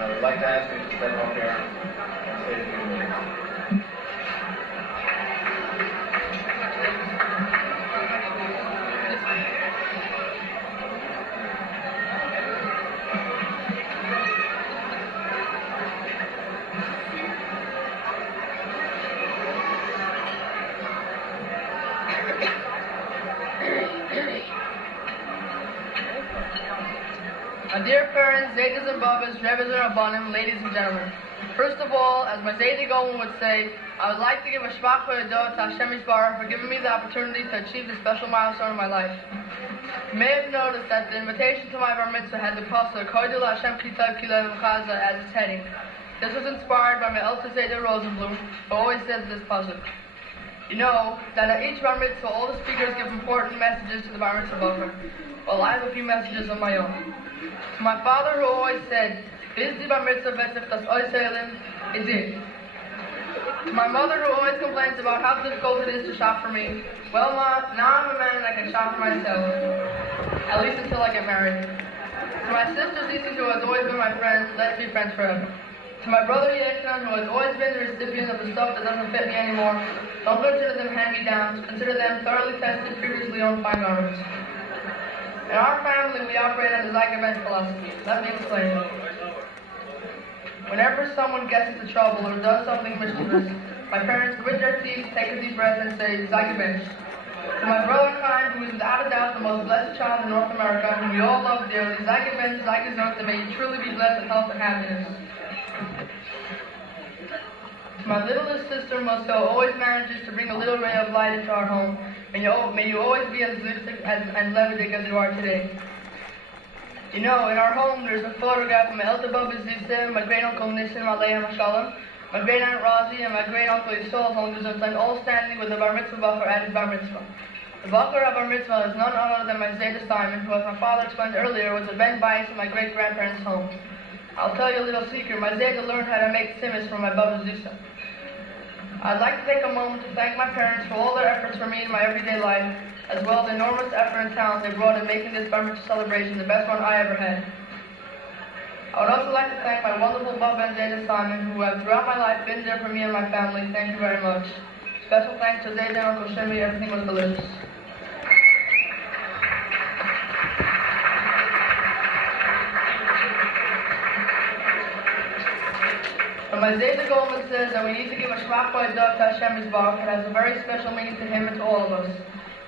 I would like to ask you to step up here and say a few words. My dear parents, Zaydas and Babas, Rebbes and Rabbanim, ladies and gentlemen. First of all, as my Zayda Goldman would say, I would like to give a shvach v'yodot to Hashem Yisbarach for giving me the opportunity to achieve this special milestone in my life. You may have noticed that the invitation to my bar mitzvah had the pasuk Koidul Hashem Kitav Kilev Chaza as its heading. This was inspired by my elder Zayda Rosenblum, who always says this pasuk. You know that at each bar mitzvah, all the speakers give important messages to the bar mitzvah bacher. Well, I have a few messages of my own. To my father, who always said, "Bis di bar mitzvah vetzich das oiselim," is it. To my mother, who always complains about how difficult it is to shop for me, well, Ma, now I'm a man and I can shop for myself. At least until I get married. To my sister Zisi, who has always been my friend, let's be friends forever. To my brother Yechon, who has always been the recipient of the stuff that doesn't fit me anymore, don't consider them hand-me-downs, consider them thoroughly tested, previously owned fine garments. In our family, we operate under the Zygovent philosophy. Let me explain. Whenever someone gets into trouble or does something mischievous, my parents grit their teeth, take a deep breath, and say, Zygovent. To my brother Chaim, who is without a doubt the most blessed child in North America, whom we all love dearly, Zygovent, Zygozot, that may you truly be blessed with health and happiness. To my littlest sister, Mosco, always manages to bring a little ray of light into our home. May you always be as lipstick and levitic as you are today. You know, in our home, there's a photograph of my elder Baba Zisa, my great-uncle Nissim Aleichem Hashalom, my great-aunt Razi, and my great-uncle Yisrael Holmgesund, all standing with the bar mitzvah bacher at his bar mitzvah. The bacher of bar mitzvah is none other than my Zayda Simon, who, as my father explained earlier, was a ben bias in my great-grandparents' home. I'll tell you a little secret. My Zayda learned how to make simis from my Baba Zisa. I'd like to take a moment to thank my parents for all their efforts for me in my everyday life, as well as the enormous effort and talent they brought in making this bar mitzvah celebration the best one I ever had. I would also like to thank my wonderful Baba and Zayda Simon, who have throughout my life been there for me and my family. Thank you very much. Special thanks to Zayda and Uncle Shimmy. Everything was delicious. But my Zayda Goldman says that we need to give a shvach v'yodot to Hashem Yisbarach. It has a very special meaning to him and to all of us.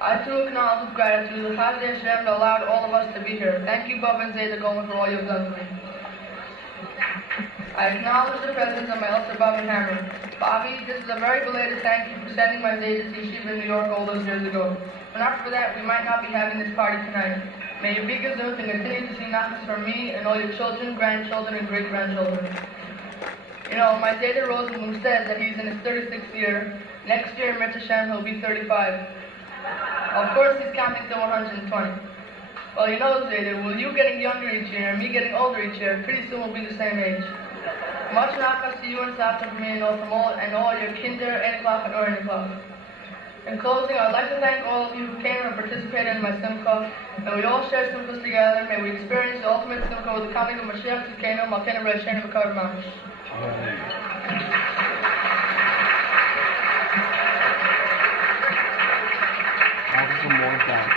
I too acknowledge with gratitude the Chazei Hashem that allowed all of us to be here. Thank you, Baba and Zayda Goldman, for all you've done for me. I acknowledge the presence of my elder Bobby Hammer. Bobby, this is a very belated thank you for sending my Zayda to Yeshiva in New York all those years ago. If not for that, we might not be having this party tonight. May you be gesund and continue to see nachas from me and all your children, grandchildren, and great-grandchildren. You know, my Zayda Rosenblum says that he's in his 36th year. Next year, Mitzvah Hashem, he'll be 35. Of course, he's counting to 120. Well, you know, Zayda, with you getting younger each year and me getting older each year, pretty soon we'll be the same age. Much nachas to you and Sata from me and all your kinder, Eneklach, and Oreneklach. In closing, I'd like to thank all of you who came and participated in my simcha. May we all share simchas together. May we experience the ultimate simcha with the coming of Mashiach Tzidkenu, Malkeinu Reishenu B'Kavod Mamish. Have some more back.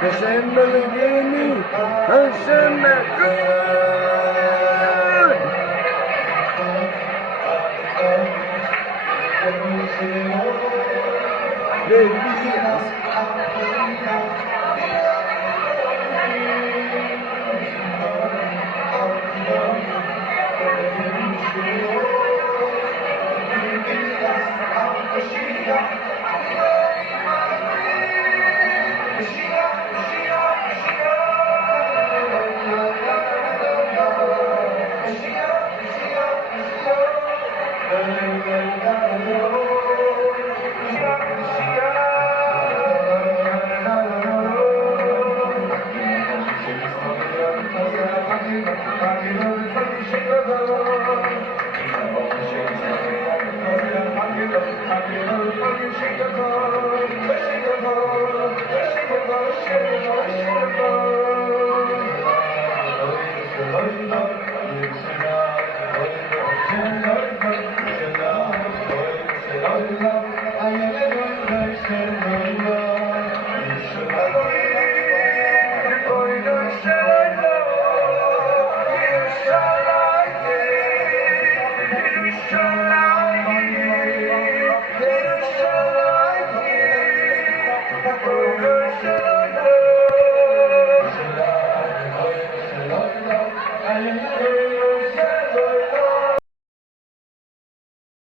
Hashem Eloheinu, Hashem Shalom.